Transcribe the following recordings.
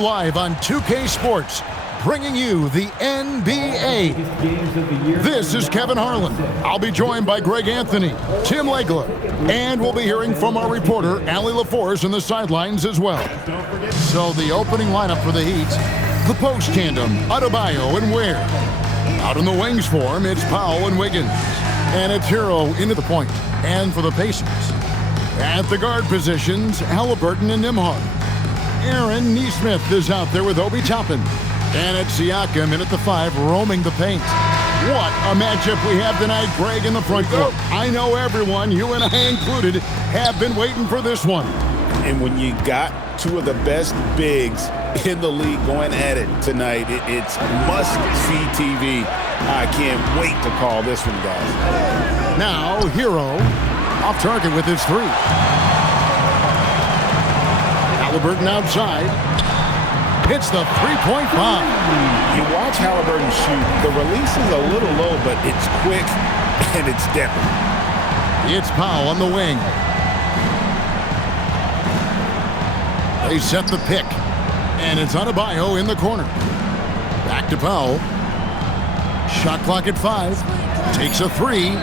live on 2K Sports, bringing you the NBA. This is Kevin Harlan. I'll be joined by Greg Anthony, Tim Legler, and we'll be hearing from our reporter, Allie LaForce, in the sidelines as well. So the opening lineup for the Heat, the post tandem, Adebayo and Ware. Out in the wings for him, it's Powell and Wiggins. And it's Hero into the point. And for the Pacers, at the guard positions, Halliburton and Nembhard. Aaron Nesmith is out there with Obi Toppin. And it's Siakam in at the 5, roaming the paint. What a matchup we have tonight, Greg, in the front court. I know everyone, you and I included, have been waiting for this one. And when you got two of the best bigs in the league going at it tonight, it's must-see TV. I can't wait to call this one, guys. Now, Hero off target with his 3. Halliburton outside. Hits the three-point bomb. You watch Halliburton shoot. The release is a little low, but it's quick and it's deadly. It's Powell on the wing. They set the pick. And it's Adebayo in the corner. Back to Powell. Shot clock at 5. Takes a 3.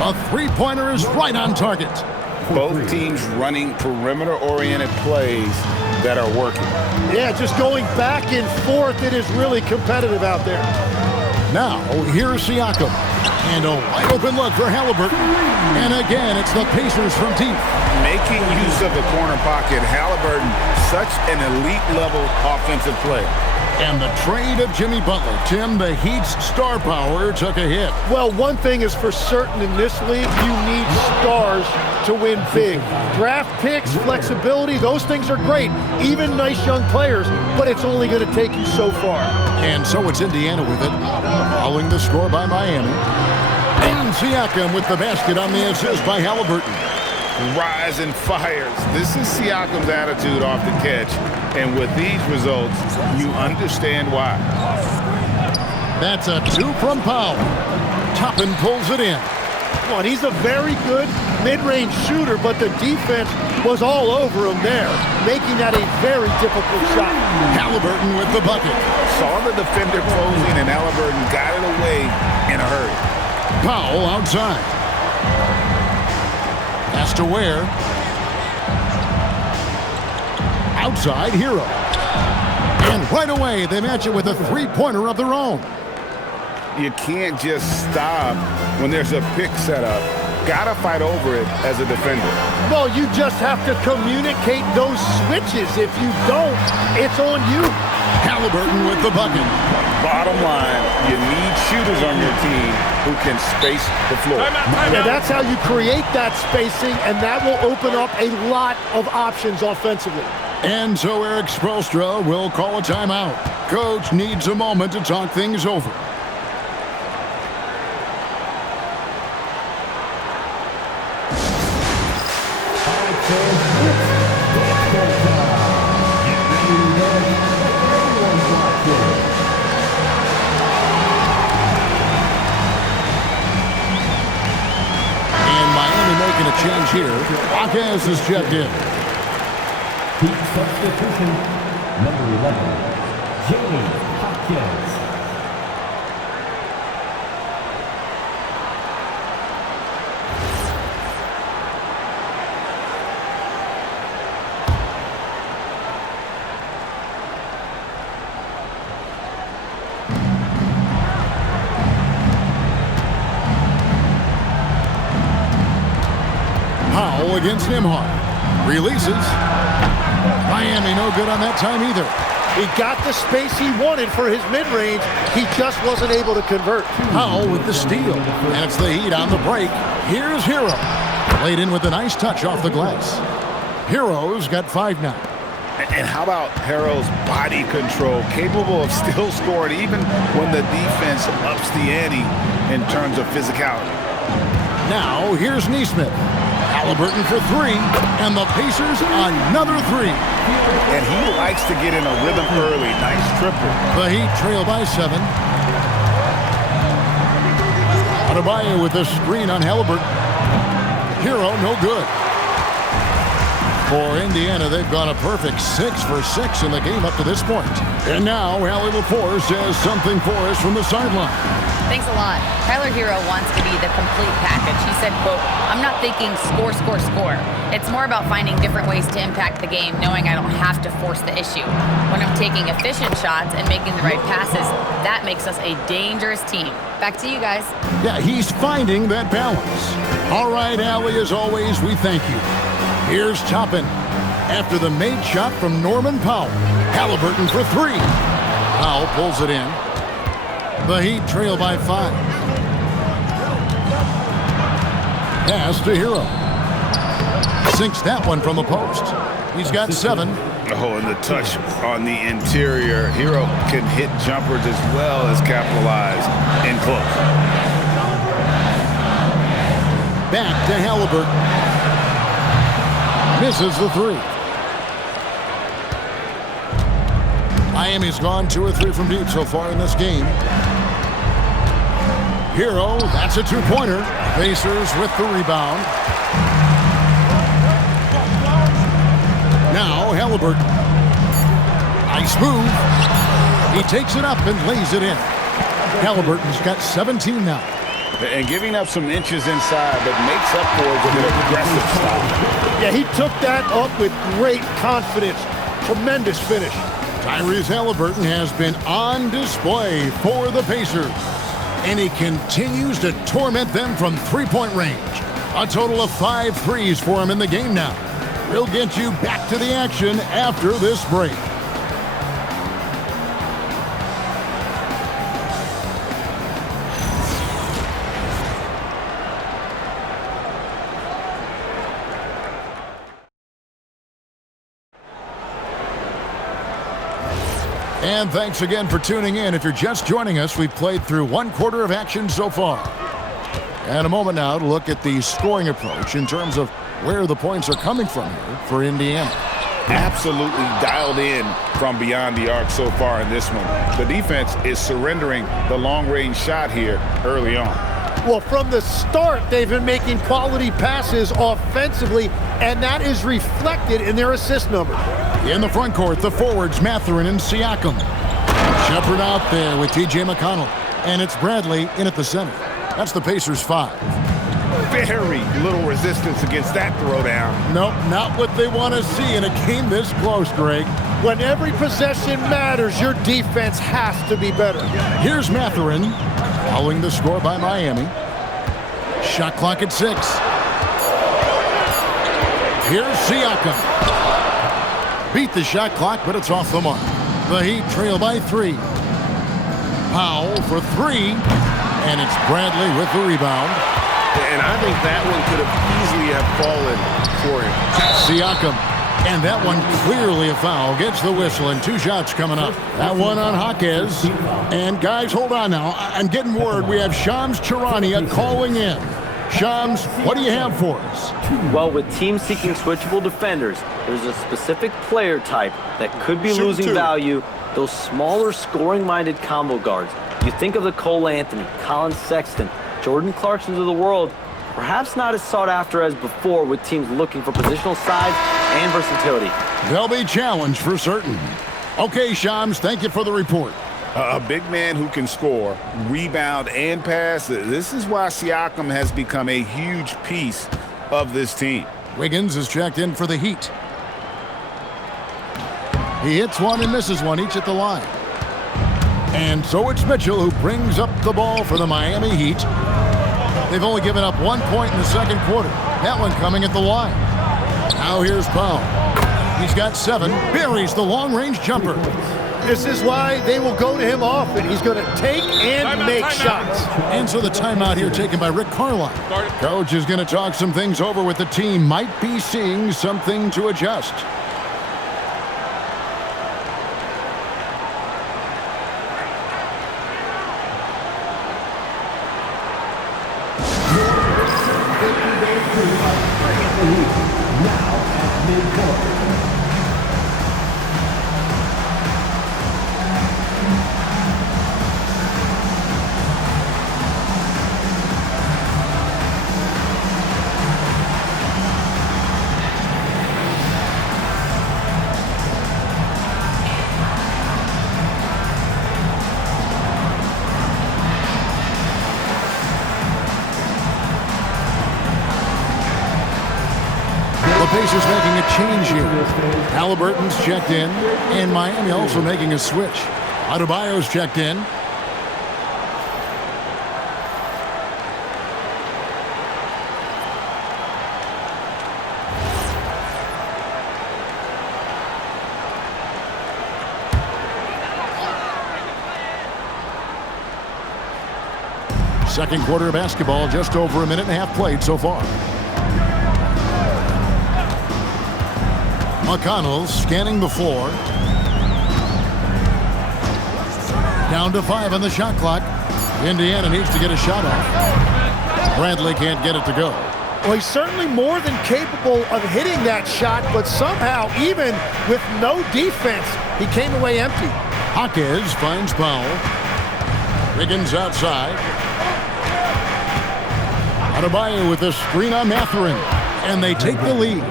A three-pointer is right on target. Both teams running perimeter-oriented plays that are working. Yeah, just going back and forth. It is really competitive out there. Now, here's Siakam. And a wide open look for Halliburton. And again, it's the Pacers from deep. Making use of the corner pocket, Halliburton, such an elite-level offensive play. And the trade of Jimmy Butler. Tim, the Heat's star power took a hit. Well, one thing is for certain in this league, you need stars to win big. Draft picks, flexibility, those things are great. Even nice young players, but it's only going to take you so far. And so it's Indiana with it, following the score by Miami. And Siakam with the basket on the assist by Halliburton. Rise and fires. This is Siakam's attitude off the catch. And with these results, you understand why. That's a 2 from Powell. Toppin pulls it in. Well, he's a very good mid-range shooter, but the defense was all over him there, making that a very difficult shot. Halliburton with the bucket. Saw the defender closing, and Halliburton got it away in a hurry. Powell outside. Pass to Ware. Outside, Hero. And right away, they match it with a three-pointer of their own. You can't just stop when there's a pick set up. Gotta fight over it as a defender. Well, you just have to communicate those switches. If you don't, it's on you. Halliburton with the bucket. Bottom line, you need shooters on your team who can space the floor. Yeah, that's how you create that spacing, and that will open up a lot of options offensively. And so Eric Spoelstra will call a timeout. Coach needs a moment to talk things over. And Miami making a change here. Hawkins is checked in. Heat substitution, number 11, Jamie Hopkins. Powell against Nembhard. Releases. Miami no good on that time either. He got the space he wanted for his mid-range. He just wasn't able to convert. Powell with the steal. And it's the Heat on the break. Here's Hero. Played in with a nice touch off the glass. Hero's got 5 now. And how about Harrell's body control, capable of still scoring even when the defense ups the ante in terms of physicality. Now, here's Nesmith. Halliburton for 3, and the Pacers another 3. And he likes to get in a rhythm early. Nice triple. The Heat trail by 7. Adebayo with the screen on Halliburton. Hero no good. For Indiana, they've gone a perfect 6 for 6 in the game up to this point. And now, Allie LaForce has something for us from the sideline. Thanks a lot. Tyler Hero wants to be the complete package. He said, quote, "I'm not thinking score, score, score. It's more about finding different ways to impact the game, knowing I don't have to force the issue. When I'm taking efficient shots and making the right passes, that makes us a dangerous team." Back to you guys. Yeah, he's finding that balance. All right, Allie, as always, we thank you. Here's Toppin. After the made shot from Norman Powell. Halliburton for 3. Powell pulls it in. The Heat trail by 5. Pass to Hero. Sinks that one from the post. He's got 7. Oh, and the touch on the interior. Hero can hit jumpers as well as capitalize in close. Back to Halliburton. Misses the 3. Miami's gone 2 or 3 from deep so far in this game. Hero, that's a 2-pointer. Pacers with the rebound. Now Halliburton. Nice move. He takes it up and lays it in. Halliburton's got 17 now. And giving up some inches inside, but makes up for it with an aggressive stop. Yeah, he took that up with great confidence. Tremendous finish. Tyrese Halliburton has been on display for the Pacers. And he continues to torment them from three-point range. A total of 5 threes for him in the game now. We'll get you back to the action after this break. And thanks again for tuning in. If you're just joining us, we've played through 1 quarter of action so far. And a moment now to look at the scoring approach in terms of where the points are coming from here for Indiana. Absolutely dialed in from beyond the arc so far in this one. The defense is surrendering the long-range shot here early on. Well, from the start, they've been making quality passes offensively, and that is reflected in their assist number. In the front court, the forwards, Mathurin and Siakam. Shepard out there with T.J. McConnell. And it's Bradley in at the center. That's the Pacers' 5. Very little resistance against that throwdown. Nope, not what they want to see in a game this close, Greg. When every possession matters, your defense has to be better. Here's Mathurin, following the score by Miami. Shot clock at 6. Here's Siakam. Beat the shot clock, but it's off the mark. The Heat trail by 3. Powell for 3, and it's Bradley with the rebound. And I think that one could have easily have fallen for him. Siakam, and that one clearly a foul. Gets the whistle, and 2 shots coming up. That one on Jaquez. And guys, hold on now. I'm getting word we have Shams Charania calling in. Shams, what do you have for us? Well, with teams seeking switchable defenders, there's a specific player type that could be losing value, those smaller scoring-minded combo guards. You think of the Cole Anthony, Colin Sexton, Jordan Clarksons of the world, perhaps not as sought after as before with teams looking for positional size and versatility. They'll be challenged for certain. Okay, Shams, thank you for the report. A big man who can score, rebound, and pass. This is why Siakam has become a huge piece of this team. Wiggins is checked in for the Heat. He hits one and misses one, each at the line. And so it's Mitchell who brings up the ball for the Miami Heat. They've only given up 1 point in the second quarter. That one coming at the line. Now here's Powell. He's got 7. Buries the long-range jumper. This is why they will go to him often. He's going to take and make shots. And so the timeout here taken by Rick Carlisle. Coach is going to talk some things over with the team. Might be seeing something to adjust. Now at midcourt. Pacers making a change here. Halliburton's checked in, and Miami also making a switch. Adebayo's checked in. Second quarter of basketball, just over a minute and a half played so far. McConnell scanning the floor. Down to 5 on the shot clock. Indiana needs to get a shot off. Bradley can't get it to go. Well, he's certainly more than capable of hitting that shot, but somehow, even with no defense, he came away empty. Jaquez finds Powell. Wiggins outside. Adebayo with a screen on Mathurin, and they take the lead.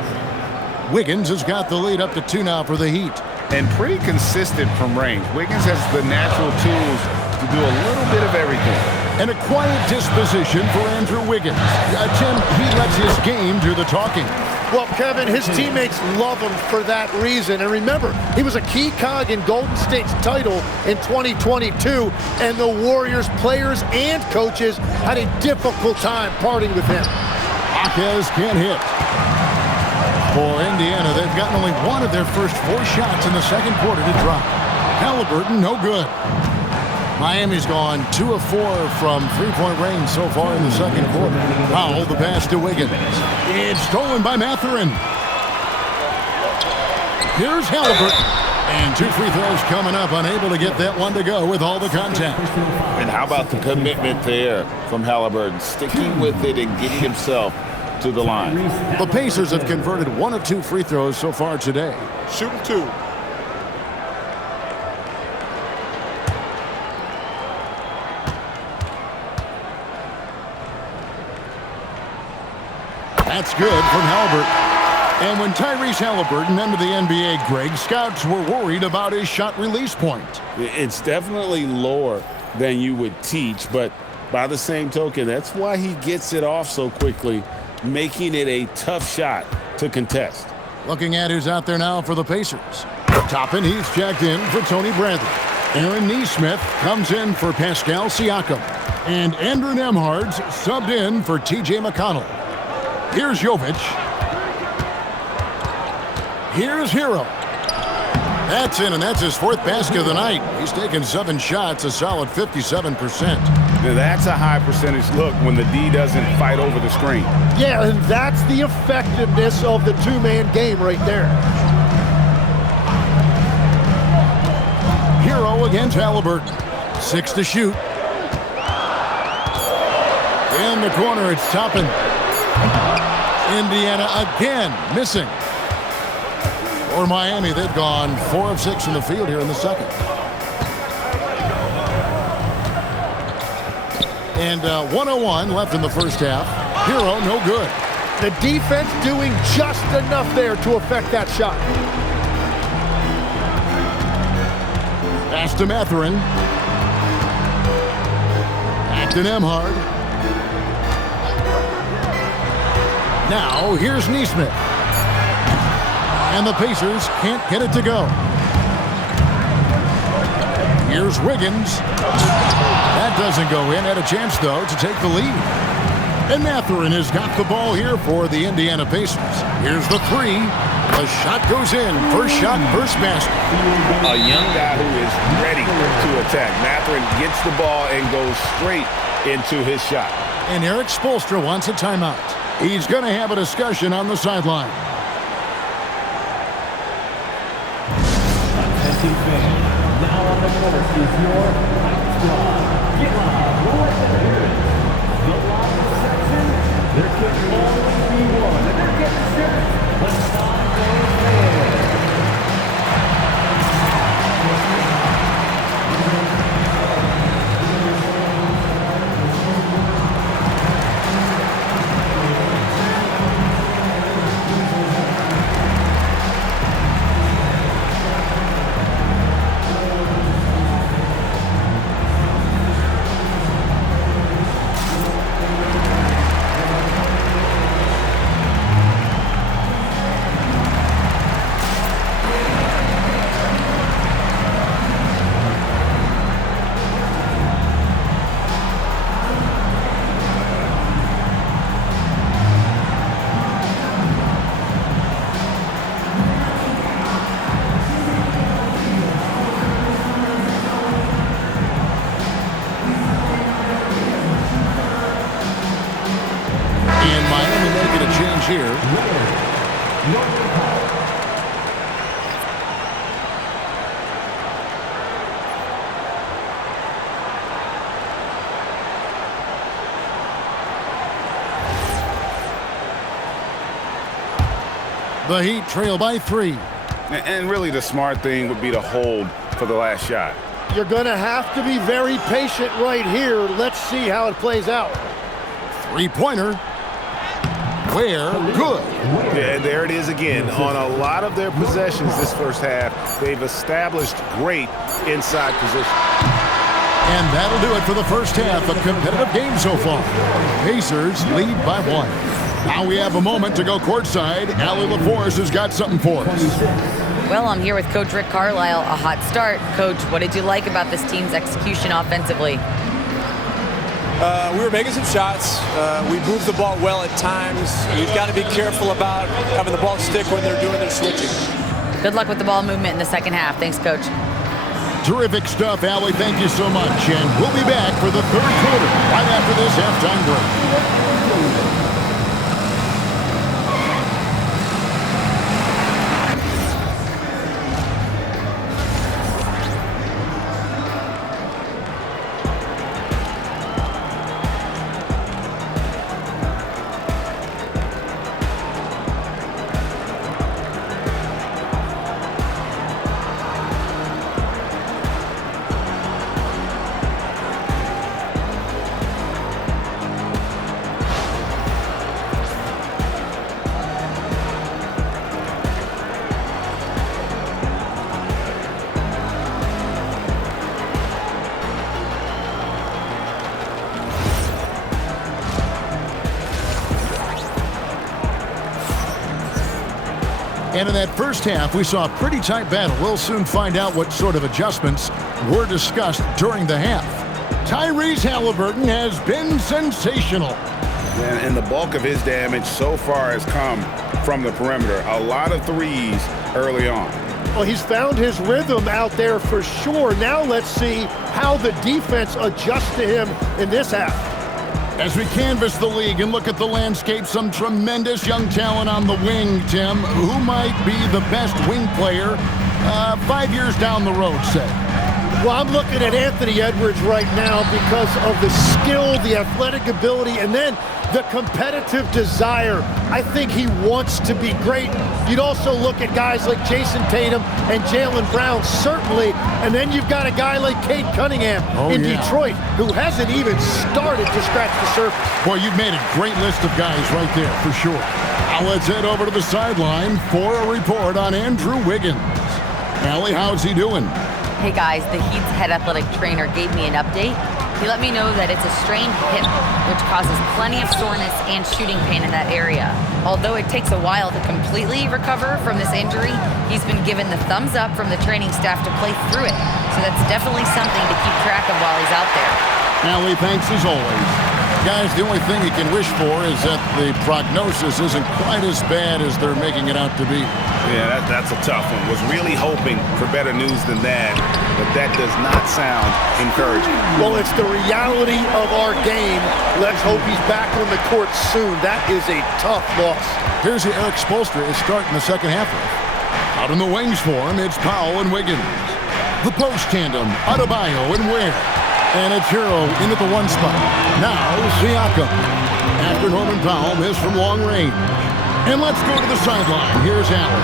Wiggins has got the lead up to 2 now for the Heat. And pretty consistent from range. Wiggins has the natural tools to do a little bit of everything. And a quiet disposition for Andrew Wiggins. Tim, he lets his game do the talking. Well, Kevin, his teammates love him for that reason. And remember, he was a key cog in Golden State's title in 2022, and the Warriors players and coaches had a difficult time parting with him. Jaquez can't hit. For Indiana, they've gotten only one of their first 4 shots in the second quarter to drop. Halliburton, no good. Miami's gone 2 of 4 from three-point range so far in the second quarter. Powell, the pass to Wiggins. It's stolen by Mathurin. Here's Halliburton. And 2 free throws coming up, unable to get that one to go with all the contact. And how about the commitment there from Halliburton, sticking with it and getting himself to the line. The Pacers have converted 1 of 2 free throws so far today. Shooting 2. That's good from Halliburton. And when Tyrese Halliburton entered the NBA, Greg, scouts were worried about his shot release point. It's definitely lower than you would teach, but by the same token, that's why he gets it off so quickly, making it a tough shot to contest. Looking at who's out there now for the Pacers. Toppin, he's checked in for Tony Bradley. Aaron Nesmith comes in for Pascal Siakam. And Andrew Nembhard's subbed in for TJ McConnell. Here's Jovic. Here's Hero. That's in, and that's his 4th basket of the night. He's taken 7 shots, a solid 57%. Now that's a high percentage look when the D doesn't fight over the screen. Yeah, and that's the effectiveness of the 2-man game right there. Hero against Halliburton. 6 to shoot. In the corner, it's Toppin. Indiana again missing. For Miami, they've gone 4 of 6 in the field here in the second. And 101 left in the first half. Hero, no good. The defense doing just enough there to affect that shot. Pass to Mathurin. Back to Nembhard. Now, here's Nesmith. And the Pacers can't get it to go. Here's Wiggins. That doesn't go in. Had a chance, though, to take the lead. And Mathurin has got the ball here for the Indiana Pacers. Here's the 3. The shot goes in. First shot, first basket. A young guy who is ready to attack. Mathurin gets the ball and goes straight into his shot. And Eric Spoelstra wants a timeout. He's going to have a discussion on the sideline. Now on the court is your Fight Squad. Get loud, let them hear it. The Lion section, there can only be one, and they're getting set. The time goes there. The Heat trail by 3. And really the smart thing would be to hold for the last shot. You're going to have to be very patient right here. Let's see how it plays out. Three-pointer. Where? Good. Yeah, there it is again. On a lot of their possessions this first half, they've established great inside position. And that'll do it for the first half. A competitive game so far. Pacers lead by 1. Now we have a moment to go courtside. Allie LaForce has got something for us. Well, I'm here with Coach Rick Carlisle. A hot start. Coach, what did you like about this team's execution offensively? We were making some shots. We moved the ball well at times. You've got to be careful about having the ball stick when they're doing their switching. Good luck with the ball movement in the second half. Thanks, Coach. Terrific stuff, Allie. Thank you so much. And we'll be back for the third quarter right after this halftime break. And in that first half, we saw a pretty tight battle. We'll soon find out what sort of adjustments were discussed during the half. Tyrese Halliburton has been sensational. And the bulk of his damage so far has come from the perimeter. A lot of threes early on. Well, he's found his rhythm out there for sure. Now let's see how the defense adjusts to him in this half. As we canvass the league and look at the landscape, some tremendous young talent on the wing, Tim. Who might be the best wing player 5 years down the road, say? Well, I'm looking at Anthony Edwards right now because of the skill, the athletic ability, and then the competitive desire. I think he wants to be great. You'd also look at guys like Jason Tatum and Jaylen Brown, certainly. And then you've got a guy like Cade Cunningham in Detroit, who hasn't even started to scratch the surface. Boy, you've made a great list of guys right there, for sure. Now let's head over to the sideline for a report on Andrew Wiggins. Allie, how's he doing? Hey guys, the Heat's head athletic trainer gave me an update. He let me know that it's a strained hip, which causes plenty of soreness and shooting pain in that area. Although it takes a while to completely recover from this injury, he's been given the thumbs up from the training staff to play through it. So that's definitely something to keep track of while he's out there. Allie, thanks as always. Guys, the only thing you can wish for is that the prognosis isn't quite as bad as they're making it out to be. Yeah, that's a tough one. Was really hoping for better news than that, but that does not sound encouraging. Well, it's the reality of our game. Let's hope he's back on the court soon. That is a tough loss. Here's who Eric Spoelstra is starting the second half with. Out in the wings for him, it's Powell and Wiggins. The post tandem, Adebayo and Ware. And it's Hero into the one spot. Now, Siakam. After Norman Powell missed from long range. And let's go to the sideline. Here's Allen.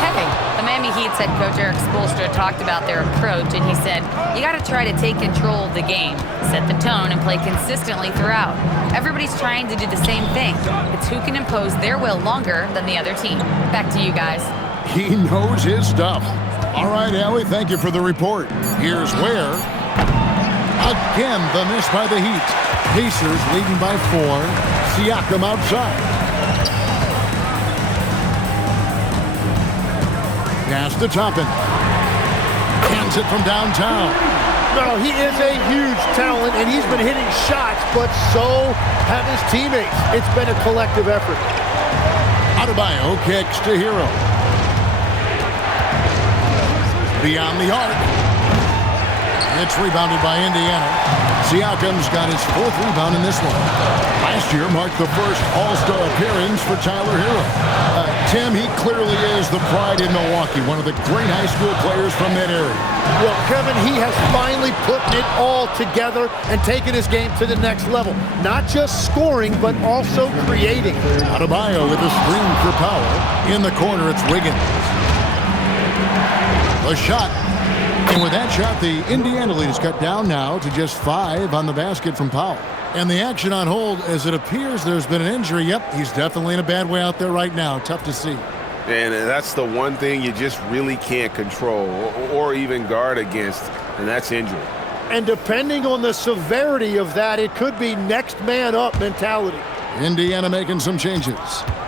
Hey, the Miami Heat's head coach Eric Spoelstra talked about their approach, and he said, you got to try to take control of the game, set the tone, and play consistently throughout. Everybody's trying to do the same thing. It's who can impose their will longer than the other team. Back to you guys. He knows his stuff. All right, Allie, thank you for the report. Here's Ware. Again, the miss by the Heat. Pacers leading by 4. Siakam outside. Pass to Toppin. Hands it from downtown. No, he is a huge talent, and he's been hitting shots, but so have his teammates. It's been a collective effort. Adebayo kicks to Hero. Beyond the arc. It's rebounded by Indiana. Siakam's got his 4th rebound in this one. Last year marked the first All-Star appearance for Tyler Hero. Tim, he clearly is the pride in Milwaukee, one of the great high school players from that area. Well, Kevin, he has finally put it all together and taken his game to the next level. Not just scoring, but also creating. Adebayo with a screen for Powell. In the corner, it's Wiggins. The shot. And with that shot, the Indiana lead is cut down now to just 5 on the basket from Powell. And the action on hold, as it appears there's been an injury. Yep, he's definitely in a bad way out there right now. Tough to see. And that's the one thing you just really can't control or even guard against, and that's injury. And depending on the severity of that, it could be next man up mentality. Indiana making some changes.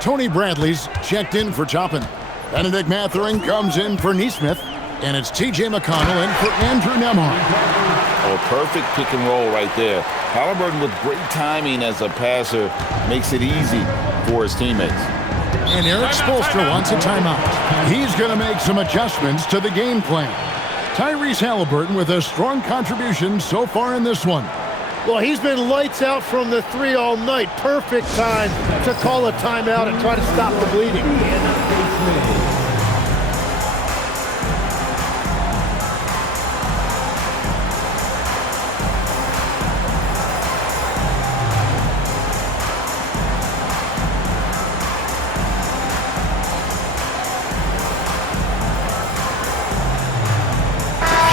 Tony Bradley's checked in for Toppin. Benedict Mathurin comes in for Neesmith. And it's T.J. McConnell in for Andrew Nembhard. Oh, perfect pick and roll right there. Halliburton with great timing as a passer makes it easy for his teammates. And Eric Spoelstra wants a timeout. He's going to make some adjustments to the game plan. Tyrese Halliburton with a strong contribution so far in this one. Well, he's been lights out from the 3 all night. Perfect time to call a timeout and try to stop the bleeding.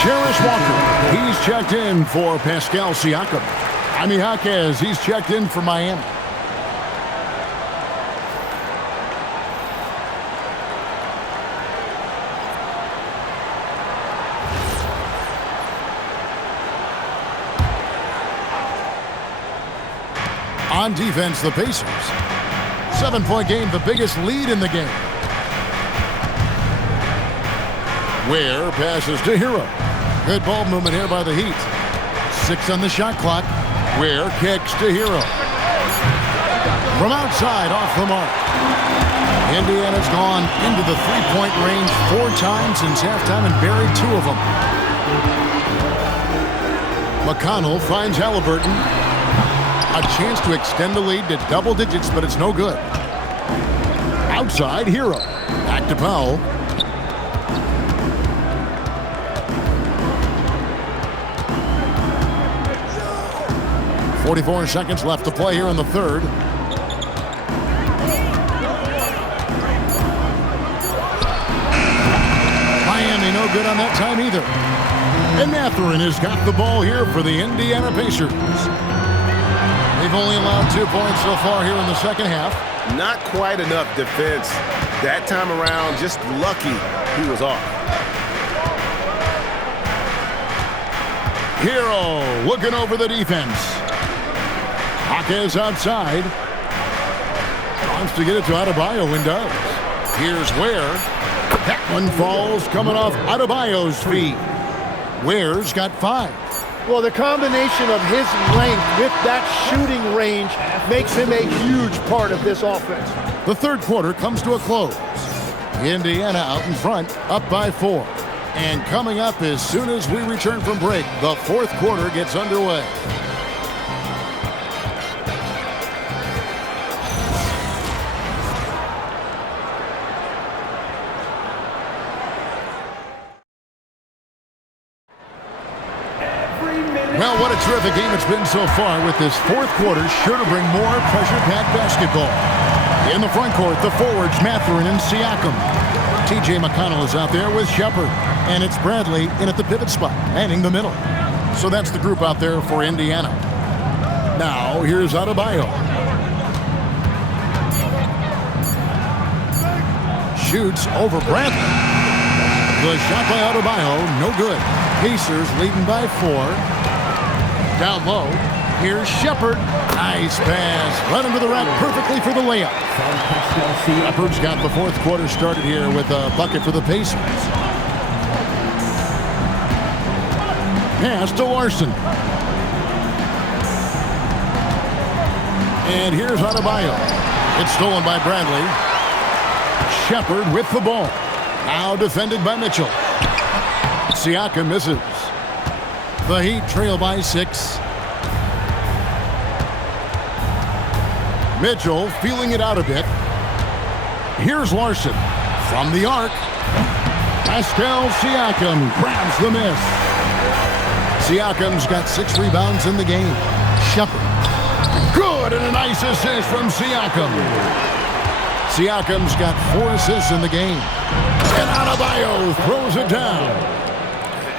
Jarris Walker, he's checked in for Pascal Siakam. Jaime Jaquez, he's checked in for Miami. On defense, the Pacers. 7-point game, the biggest lead in the game. Ware passes to Hero. Good ball movement here by the Heat. 6 on the shot clock. Ware kicks to Hero. From outside, off the mark. Indiana's gone into the three-point range 4 times since halftime and buried 2 of them. McConnell finds Halliburton. A chance to extend the lead to double digits, but it's no good. Outside, Hero. Back to Powell. .44 seconds left to play here in the third. Miami no good on that time either. And Mathurin has got the ball here for the Indiana Pacers. They've only allowed 2 points so far here in the second half. Not quite enough defense that time around. Just lucky he was off. Hero looking over the defense. Jaquez outside. Wants to get it to Adebayo and does. Here's Ware. That one falls coming off Adebayo's feet. Ware's got 5. Well, the combination of his length with that shooting range makes him a huge part of this offense. The third quarter comes to a close. Indiana out in front, up by 4. And coming up as soon as we return from break, the fourth quarter gets underway. Well, what a terrific game it's been so far, with this fourth quarter sure to bring more pressure-packed basketball. In the front court, the forwards, Mathurin and Siakam. T.J. McConnell is out there with Shepard. And it's Bradley in at the pivot spot, manning the middle. So that's the group out there for Indiana. Now, here's Adebayo. Shoots over Bradley. The shot by Adebayo, no good. Pacers leading by 4. Down low, here's Shepard. Nice pass. Right under the rack perfectly for the layup. Shepard's got the fourth quarter started here with a bucket for the Pacers. Pass to Larson. And here's Adebayo. It's stolen by Bradley. Shepard with the ball. Now defended by Mitchell. Siakam misses. The Heat trail by 6. Mitchell feeling it out a bit. Here's Larson from the arc. Pascal Siakam grabs the miss. Siakam's got 6 rebounds in the game. Shepard. Good, and a nice assist from Siakam. Siakam's got 4 assists in the game. And Adebayo throws it down.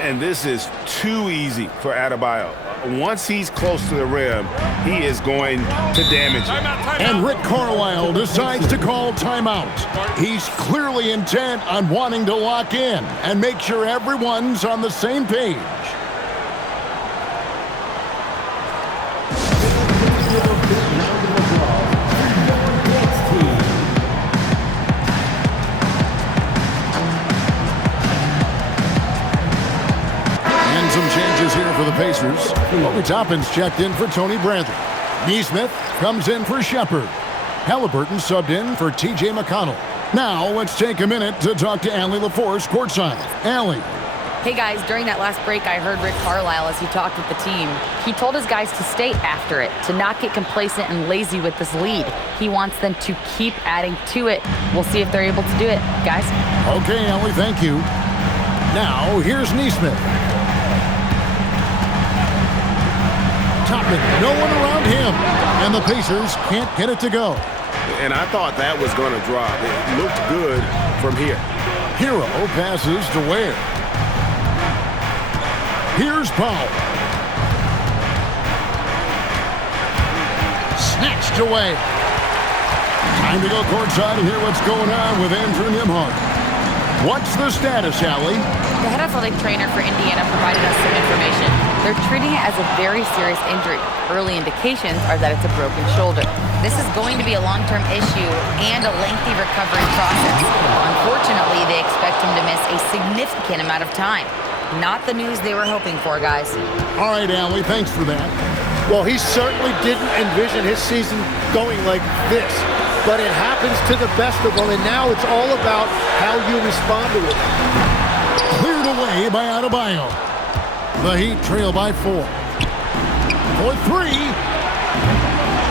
And this is too easy for Adebayo. Once he's close to the rim, he is going to damage it. And Rick Carlisle decides to call timeout. He's clearly intent on wanting to lock in and make sure everyone's on the same page. Here for the Pacers. Obi Toppin's checked in for Tony Bradley. Neesmith comes in for Shepard. Halliburton subbed in for T.J. McConnell. Now let's take a minute to talk to Allie LaForce courtside. Allie. Hey guys, during that last break, I heard Rick Carlisle as he talked with the team. He told his guys to stay after it, to not get complacent and lazy with this lead. He wants them to keep adding to it. We'll see if they're able to do it, guys. Okay, Allie, thank you. Now, here's Neesmith. Toppin, no one around him, and the Pacers can't get it to go. And I thought that was going to drop. It looked good from here. Hero passes to Ware. Here's Powell. Snatched away. Time to go courtside and hear what's going on with Andrew Nembhard. What's the status, Allie? The head athletic trainer for Indiana provided us some information. They're treating it as a very serious injury. Early indications are that it's a broken shoulder. This is going to be a long-term issue and a lengthy recovery process. Unfortunately, they expect him to miss a significant amount of time. Not the news they were hoping for, guys. All right, Allie, thanks for that. Well, he certainly didn't envision his season going like this. But it happens to the best of them, and now it's all about how you respond to it. Cleared away by Adebayo. The Heat trail by 4. For 3.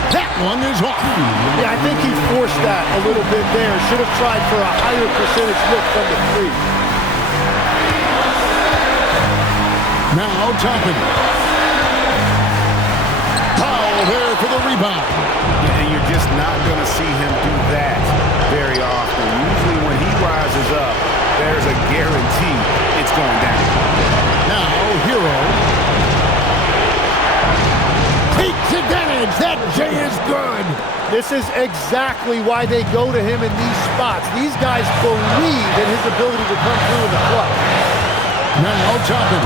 That one is off. Yeah, I think he forced that a little bit there. Should have tried for a higher percentage look from the 3. Now Toppin. Powell there for the rebound. And you're just not going to see him do that very often. Usually when he rises up, there's a guarantee it's going down. Now, Hero. Takes advantage. That J is good. This is exactly why they go to him in these spots. These guys believe in his ability to come through in the clutch. Now Toppin.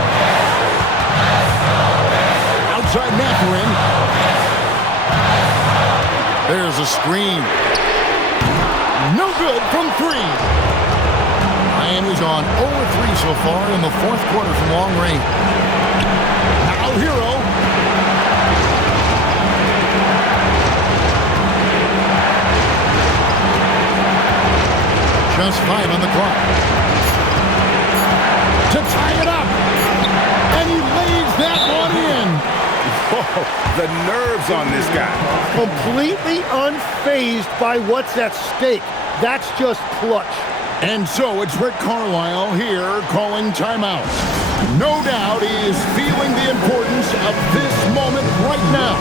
Outside Mathurin. There's a screen. No good from 3. Miami's on 0-3 so far in the 4th quarter from long range. Now Hero. Just 5 on the clock. To tie it up. And he lays that one in. Whoa, the nerves on this guy. Completely unfazed by what's at stake. That's just clutch. And so it's Rick Carlisle here calling timeout. No doubt he is feeling the importance of this moment right now.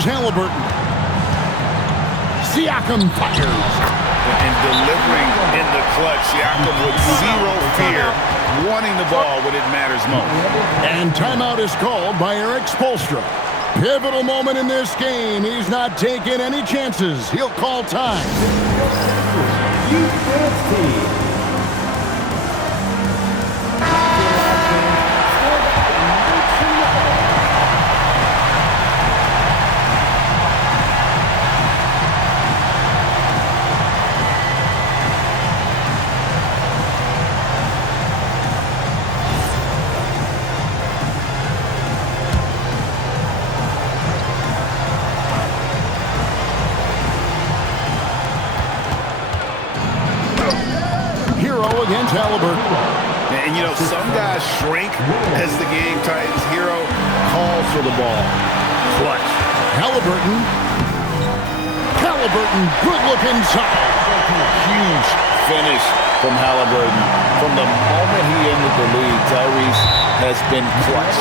Here's Halliburton. Siakam fires. And delivering in the clutch, Siakam with zero fear, wanting the ball when it matters most. And timeout is called by Eric Spoelstra. Pivotal moment in this game. He's not taking any chances. He'll call time. Against Halliburton. And, you know, some guys shrink as the game tightens. Hero calls for the ball. Clutch. Halliburton, good look inside. Huge finish from Halliburton. From the moment he entered the league, Tyrese has been clutch.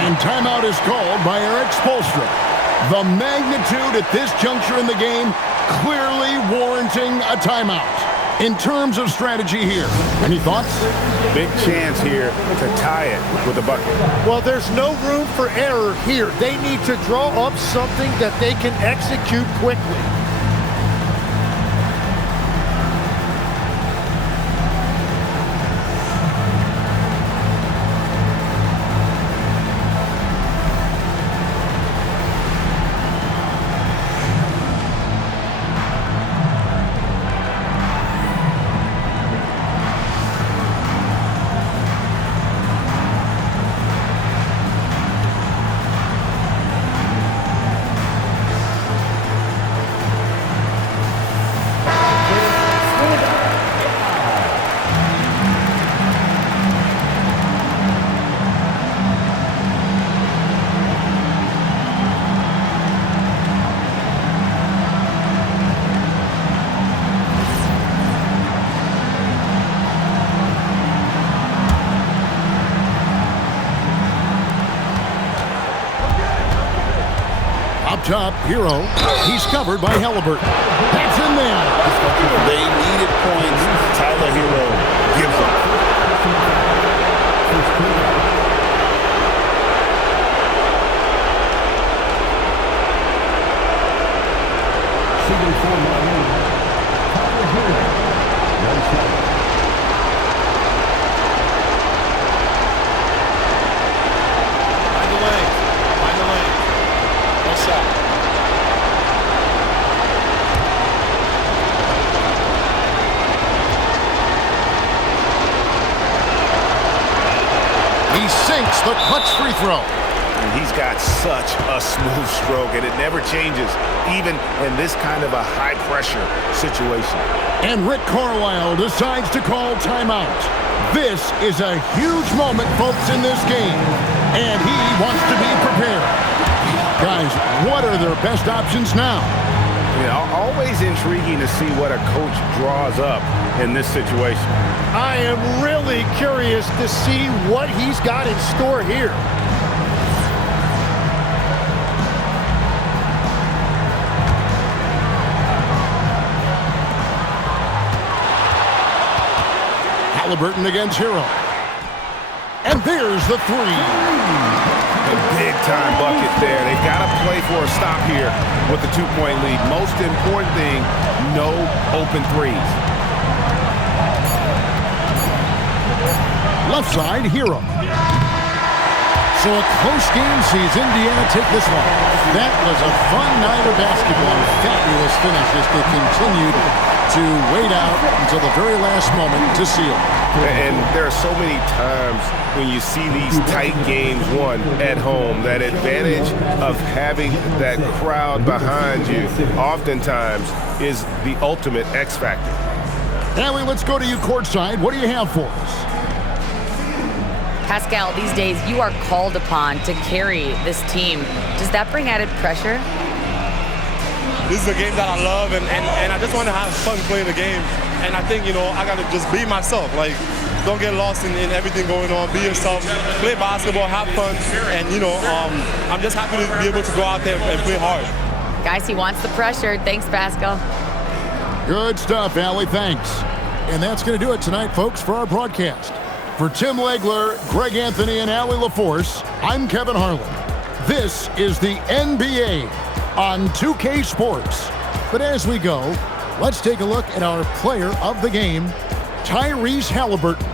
And timeout is called by Eric Spoelstra. The magnitude at this juncture in the game clearly warranting a timeout. In terms of strategy here, any thoughts? Big chance here to tie it with a bucket. Well, there's no room for error here. They need to draw up something that they can execute quickly. Top Hero. He's covered by Halliburton. That's in there. They needed points. Tyler Hero gives them. He sinks the clutch free throw. And he's got such a smooth stroke, and it never changes, even in this kind of a high-pressure situation. And Rick Carlisle decides to call timeout. This is a huge moment, folks, in this game. And he wants to be prepared. Guys, what are their best options now? You know, always intriguing to see what a coach draws up in this situation. I am really curious to see what he's got in store here. Halliburton against Hero. And there's the three. A big-time bucket there. They've got to play for a stop here with the two-point lead. Most important thing, no open threes. Left side, Hero. So a close game sees Indiana take this one. That was a fun night of basketball. Fabulous finish as they continued to wait out until the very last moment to seal. And there are so many times when you see these tight games won at home, that advantage of having that crowd behind you oftentimes is the ultimate X factor. Allie, let's go to you courtside. What do you have for us? Pascal, these days you are called upon to carry this team. Does that bring added pressure? This is a game that I love, and I just want to have fun playing the game. And I think, you know, I got to just be myself. Like, don't get lost in everything going on. Be yourself, play basketball, have fun, and I'm just happy to be able to go out there and play hard. Guys, he wants the pressure. Thanks, Pascal. Good stuff, Allie. Thanks. And that's going to do it tonight, folks, for our broadcast. For Tim Legler, Greg Anthony, and Allie LaForce, I'm Kevin Harlan. This is the NBA on 2K Sports. But as we go, let's take a look at our player of the game, Tyrese Halliburton.